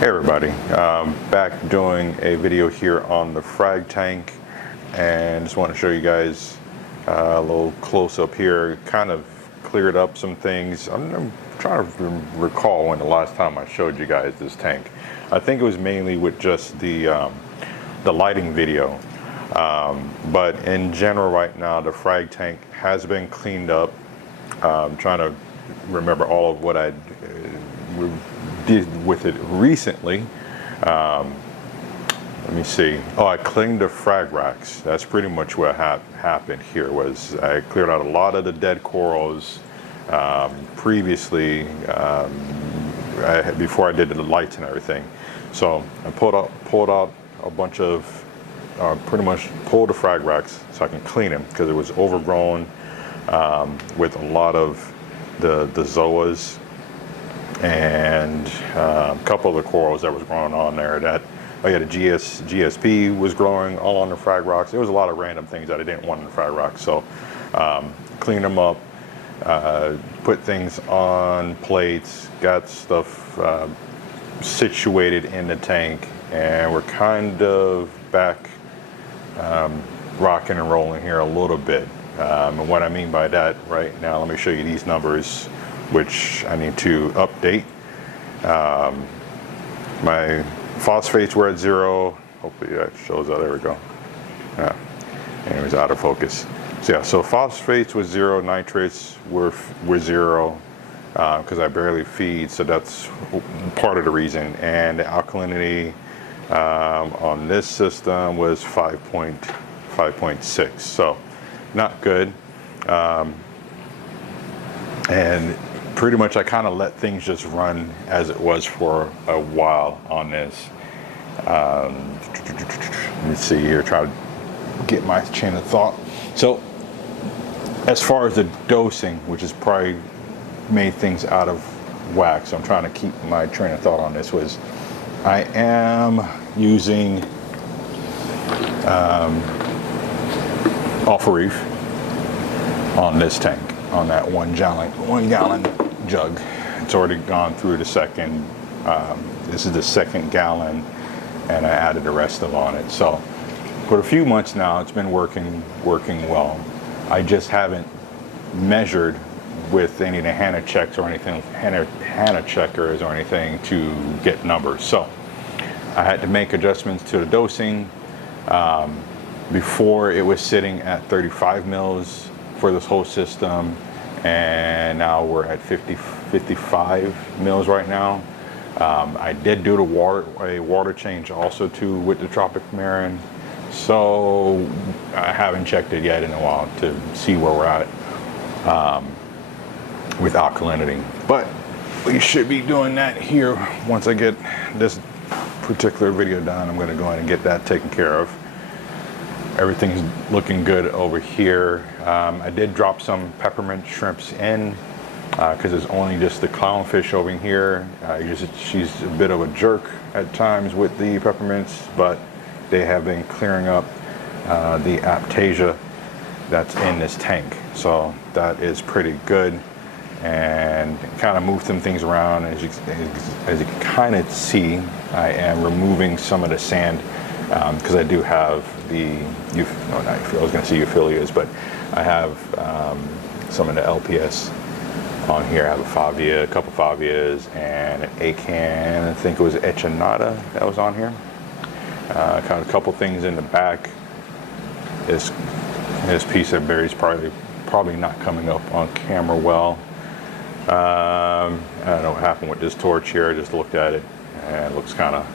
Hey everybody, back doing a video here on the Frag tank, and just want to show you guys a little close up here. Kind of cleared up some things. I'm trying to recall when the last time I showed you guys this tank. I think it was mainly with just the lighting video, but in general right now the Frag tank has been cleaned up. I'm trying to remember all of what I did with it recently. Let me see. Oh, I cleaned the frag racks. That's pretty much what happened here. Was I cleared out a lot of the dead corals previously, before I did the lights and everything. So I pulled out a bunch of, pretty much pulled the frag racks so I can clean them, because it was overgrown with a lot of the zoas and a couple of the corals that was growing on there. That, oh yeah, the GSP was growing all on the frag rocks. There was a lot of random things that I didn't want in the frag rocks. So cleaned them up, put things on plates, got stuff situated in the tank, and we're kind of back rocking and rolling here a little bit. And what I mean by that right now, let me show you these numbers, which I need to update. My phosphates were at 0. Hopefully that shows up. There we go. Yeah. Anyways, out of focus. So yeah, so phosphates was 0, nitrates were 0, because I barely feed, so that's part of the reason. And the alkalinity on this system was 5.6, so not good. And pretty much I kind of let things just run as it was for a while on this. Let me see here, try to get my chain of thought. So as far as the dosing, which has probably made things out of whack, so I'm trying to keep my train of thought on this, was I am using Alpha Reef on this tank, on that 1 gallon jug. It's already gone through the second, this is the second gallon, and I added the rest of on it. So for a few months now, it's been working well. I just haven't measured with any of the HANA checks or anything, HANA checkers or anything, to get numbers. So I had to make adjustments to the dosing. Before it was sitting at 35 mils for this whole system, and now we're at 55 mils right now. I did do a water change also too with the Tropic Marin, so I haven't checked it yet in a while to see where we're at with alkalinity, but we should be doing that here. Once I get this particular video done, I'm going to go ahead and get that taken care of. Everything's looking good over here. I did drop some peppermint shrimps in, because it's only just the clownfish over here. She's a bit of a jerk at times with the peppermints, but they have been clearing up the aptasia that's in this tank. So that is pretty good, and kind of moved some things around. As you can kind of see, I am removing some of the sand, because I do have the, I was going to say euphyllias, but I have some of the LPS on here. I have a favia, a couple favias, and an acan. I think it was echinata that was on here. Kind of a couple things in the back. This piece of berries probably not coming up on camera well. I don't know what happened with this torch here. I just looked at it and it looks kind of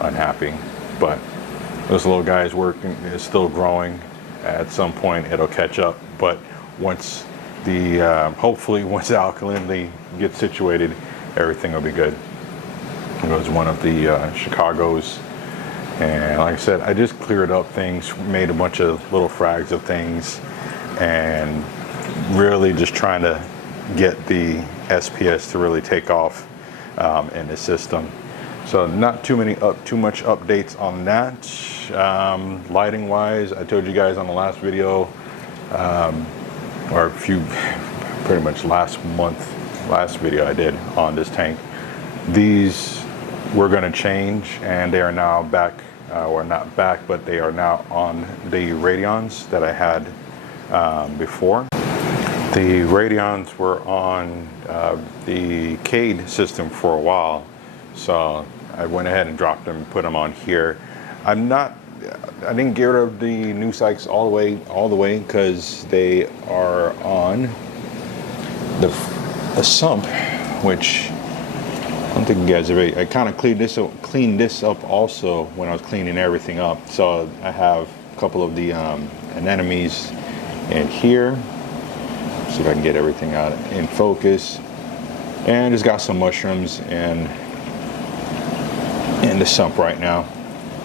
unhappy, but this little guy is still growing. At some point it'll catch up, but once the hopefully once the alkalinity gets situated, everything will be good. It was one of the Chicago's, and like I said, I just cleared up things, made a bunch of little frags of things, and really just trying to get the SPS to really take off in the system. So not too much updates on that. Lighting wise, I told you guys on the last video, or pretty much last video I did on this tank, these we're going to change, and they are now back, or not back, but they are now on the Radions that I had before. The Radions were on the Cade system for a while, so I went ahead and dropped them and put them on here. I didn't get rid of the new Sykes all the way, because they are on the sump, which I don't think you guys are ready. I kind of cleaned this up also when I was cleaning everything up. So I have a couple of the anemones in here. See if I can get everything out in focus. And just got some mushrooms in the sump right now.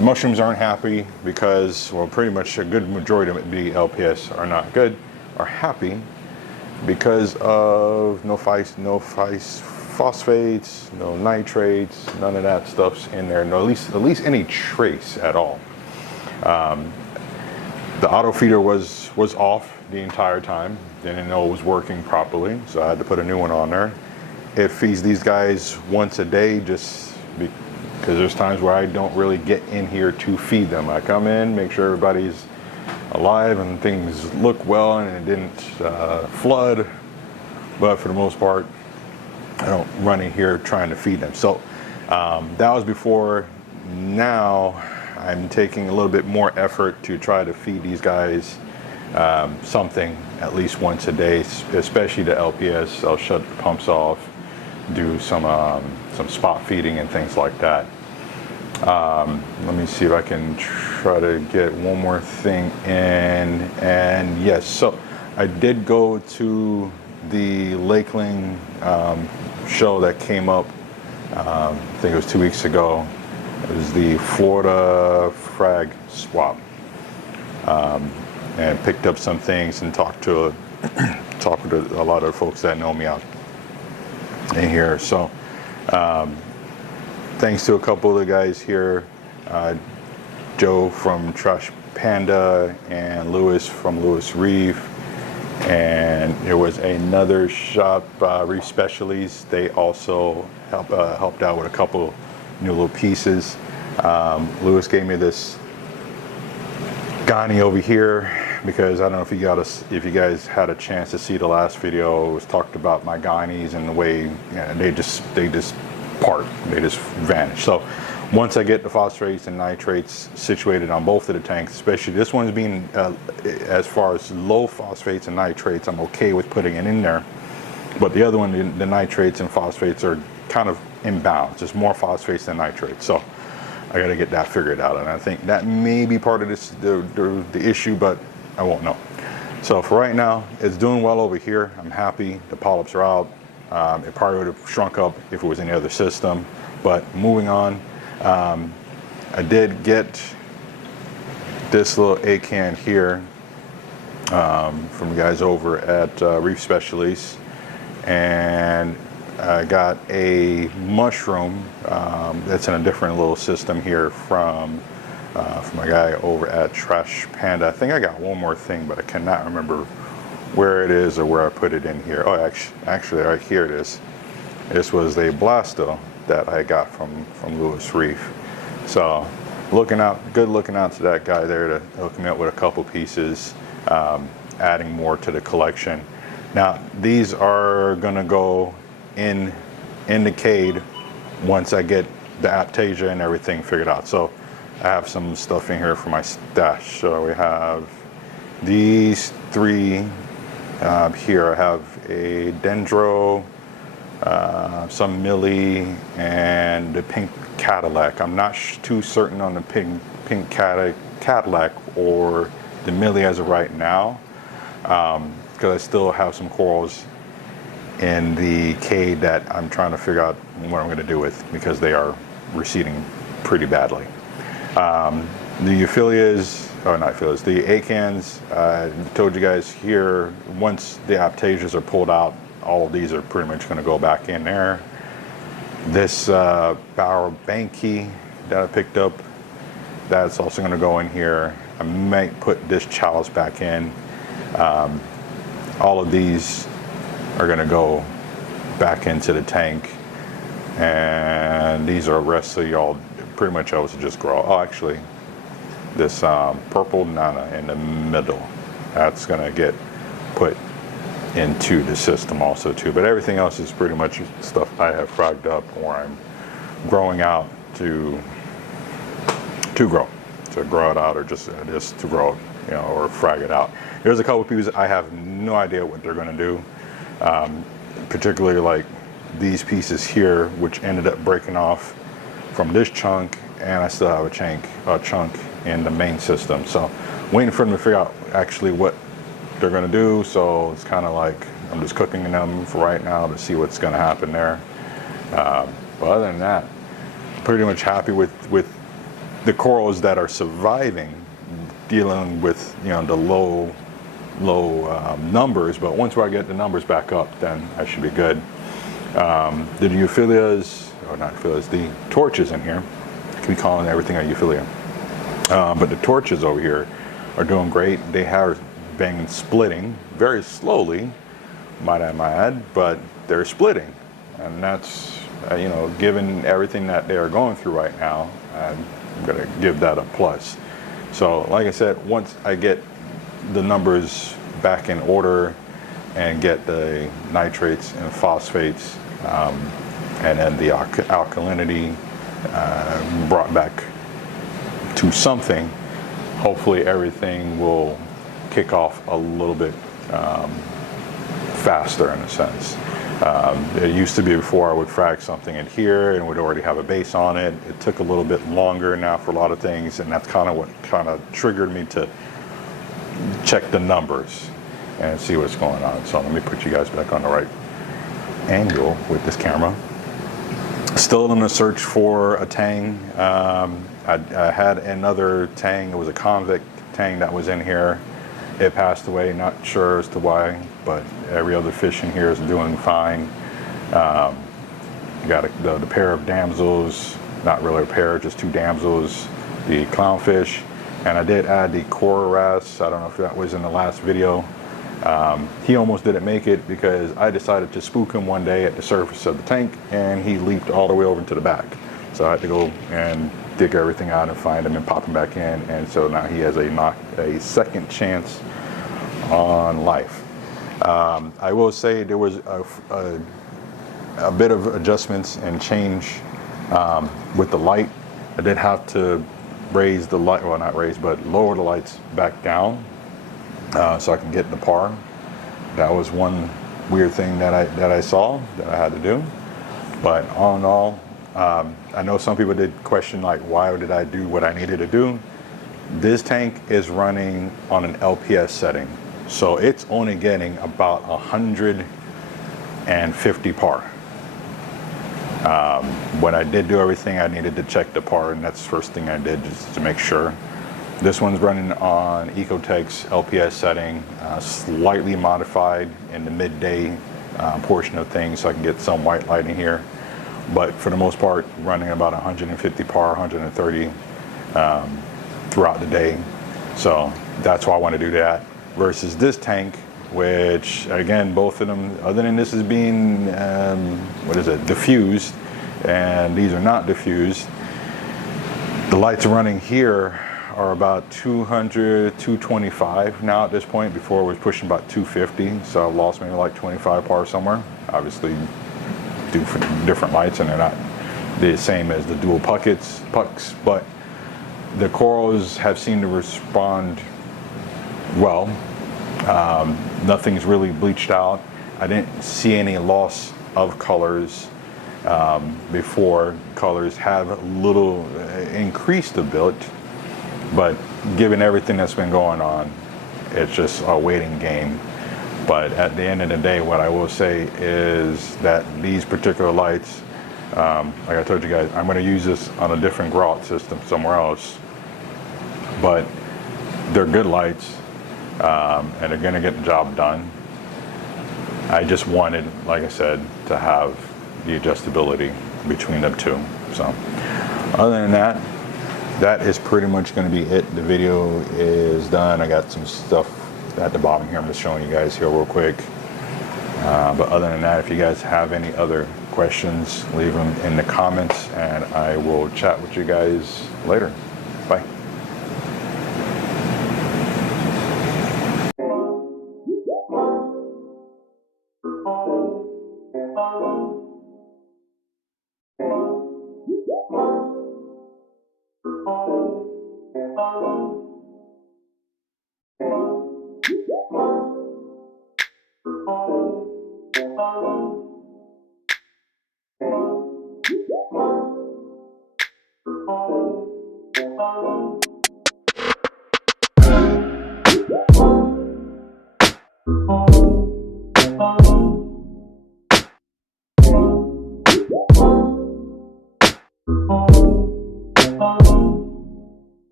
Mushrooms aren't happy because, well, pretty much a good majority of the LPS are not good, are happy because of no phosphates, no nitrates, none of that stuff's in there. No, at least any trace at all. The auto feeder was off the entire time. Didn't know it was working properly, so I had to put a new one on there. It feeds these guys once a day, just because there's times where I don't really get in here to feed them. I come in, make sure everybody's alive and things look well and it didn't flood, but for the most part I don't run in here trying to feed them. So that was before. Now I'm taking a little bit more effort to try to feed these guys something at least once a day, especially the LPS. I'll shut the pumps off, do some spot feeding and things like that. Let me see if I can try to get one more thing in. And yes, so I did go to the Lakeland show that came up, I think it was 2 weeks ago. It was the Florida Frag swap, and picked up some things and talked to a lot of folks that know me out in here. So thanks to a couple of the guys here, Joe from Trash Panda and Lewis from Lewis Reef, and there was another shop, Reef Specialties. They also helped out with a couple new little pieces. Lewis gave me this Ghani over here because I don't know if you guys had a chance to see the last video. It was talked about my Ghanis and the way they just vanish. So once I get the phosphates and nitrates situated on both of the tanks, especially this one's being as far as low phosphates and nitrates, I'm okay with putting it in there. But the other one, the nitrates and phosphates are kind of imbalanced. There's more phosphates than nitrates, so I got to get that figured out. And I think that may be part of this the issue, but I won't know. So for right now, it's doing well over here. I'm happy. The polyps are out. It probably would have shrunk up if it was any other system. But moving on, I did get this little A-can here from the guys over at Reef Specialties, and I got a mushroom that's in a different little system here from my guy over at Trash Panda. I think I got one more thing, but I cannot remember where it is or where I put it in here. Oh, actually right here it is. This was a Blasto that I got from Lewis Reef. So good looking out to that guy there to hook me up with a couple pieces, adding more to the collection. Now these are gonna go in the Cade once I get the Aptasia and everything figured out. So I have some stuff in here for my stash. So we have these three here. I have a Dendro, some Millie, and the pink Cadillac. I'm not too certain on the pink Cadillac or the Millie as of right now, because I still have some corals in the Cade that I'm trying to figure out what I'm going to do with, because they are receding pretty badly. The Euphyllias, or not Euphyllias, the A-cans, I told you guys here, once the Aptasias are pulled out, all of these are pretty much going to go back in there. This Bauer Banky that I picked up, that's also going to go in here. I might put this chalice back in. All of these are going to go back into the tank. And these are rest, so y'all pretty much able to just grow. Oh, actually, this purple nana in the middle, that's gonna get put into the system also too. But everything else is pretty much stuff I have fragged up or I'm growing out to grow it out, or just to grow it, you know, or frag it out. There's a couple of pieces I have no idea what they're going to do, particularly like these pieces here, which ended up breaking off from this chunk, and I still have a chunk in the main system. So waiting for them to figure out actually what they're going to do. So it's kind of like I'm just cooking them for right now to see what's going to happen there. But other than that, pretty much happy with the corals that are surviving, dealing with, you know, the low numbers. But once I get the numbers back up, then I should be good. The euphyllias, or not euphyllias, the torches in here, I can be calling everything a euphilia. But the torches over here are doing great. They have been splitting very slowly, might I add, but they're splitting. And that's, you know, given everything that they are going through right now, I'm going to give that a plus. So like I said, once I get the numbers back in order and get the nitrates and phosphates, and then the alkalinity brought back to something, hopefully everything will kick off a little bit faster in a sense. It used to be before I would frag something in here and would already have a base on it. It took a little bit longer now for a lot of things, and that's kind of what kind of triggered me to check the numbers and see what's going on. So let me put you guys back on the right angle with this camera. Still in the search for a tang. I had another tang. It was a convict tang that was in here. It passed away, not sure as to why, but every other fish in here is doing fine. Got the pair of damsels, not really a pair, just two damsels, the clownfish, and I did add the coral wrasse. I don't know if that was in the last video. He almost didn't make it because I decided to spook him one day at the surface of the tank, and he leaped all the way over to the back. So I had to go and dig everything out and find him and pop him back in, and so now he has a second chance on life. I will say there was a bit of adjustments and change with the light. I did have to raise the light, well, not raise, but lower the lights back down so I can get the par. That was one weird thing that I saw that I had to do. But all in all, I know some people did question, like, why did I do what I needed to do? This tank is running on an LPS setting, so it's only getting about 150 par. When I did do everything, I needed to check the par, and that's the first thing I did, just to make sure. This one's running on Ecotech's LPS setting, slightly modified in the midday portion of things, so I can get some white light in here. But for the most part, running about 150 par, 130 throughout the day. So that's why I want to do that. Versus this tank, which again, both of them, other than this is being, diffused, and these are not diffused. The lights running here are about 200, 225 now at this point. Before it was pushing about 250, so I've lost maybe like 25 par somewhere. Obviously, different lights, and they're not the same as the dual pucks, but the corals have seemed to respond well. Nothing's really bleached out. I didn't see any loss of colors before. Colors have a little increased a bit, but given everything that's been going on, it's just a waiting game. But at the end of the day, what I will say is that these particular lights, like I told you guys, I'm going to use this on a different grout system somewhere else, but they're good lights, and they're going to get the job done. I just wanted, like I said, to have the adjustability between them two. So other than that, that is pretty much going to be it. The video is done. I got some stuff at the bottom here I'm just showing you guys here real quick. But other than that, if you guys have any other questions, leave them in the comments, and I will chat with you guys later. Bye.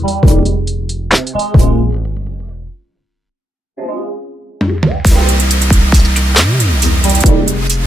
Oh.